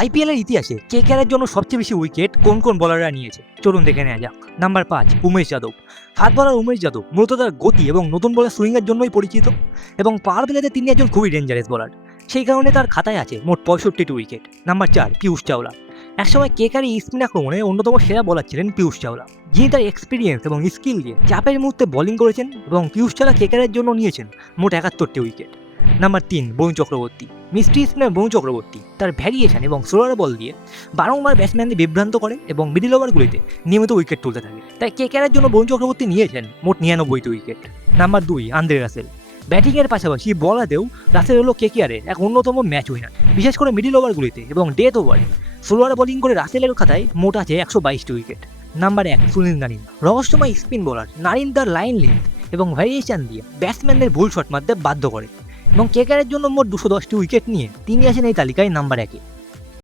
IPL এর ইতিহাসে কেকেআরের জন্য সবচেয়ে বেশি উইকেট কোন কোন বোলাররা নিয়েছে চলুন দেখে নেওয়া যাক। Number 5 Umesh Yadav. Fast bowler Umesh Yadav মূলত তার গতি এবং নতুন বলের সুইংয়ের জন্যই পরিচিত এবং পাওয়ার প্লেতে তিনি একজন খুবই ডেঞ্জারাস বোলার, সেই কারণে তার খাতায় আছে মোট 65টি উইকেট। নাম্বার 4 পীয়ূষ চাওলা। একসময় কেকেআর স্পিন আক্রমণে অন্যতম সেরা বোলার ছিলেন পীয়ূষ চাওলা, যিনি তার এক্সপিরিয়েন্স এবং স্কিল দিয়ে চাপের মুহূর্তে বোলিং করেছেন এবং পীয়ূষ চাওলা কেকেআরের জন্য নিয়েছেন মোট 71টি wicket. Number 3 Varun Chakravarthy. Mystery spinner Varun Chakravarthy তার ভ্যারিয়েশন এবং স্লোয়ার বল দিয়ে বারংবার ব্যাটসম্যানদের বিভ্রান্ত করে এবং মিডল ওভারগুলিতে নিয়মিত উইকেট তুলতে থাকে, তাই কেকেআরের জন্য বরুণ চক্রবর্তী নিয়েছেন মোট 99টি উইকেট। Number 2 Andre Russell. ব্যাটিংয়ের পাশাপাশি বলাতেও রাসেল হলো কেকেআরের এক অন্যতম ম্যাচ উইনার, বিশেষ করে মিডল ওভারগুলিতে এবং ডেথ ওভারে স্লোয়ার বোলিং করে রাসেলের খাতায় মোট আছে 122টি উইকেট। Number 1 Sunil Narine. রহস্যময় স্পিন বোলার নারিন তার লাইন লেন্থ এবং ভ্যারিয়েশন দিয়ে ব্যাটসম্যানদের ভুল শট মারতে বাধ্য করে এবং কেকেআরের জন্য মোট 210টি উইকেট নিয়ে তিনি আছেন এই তালিকায় নাম্বার 1-এ।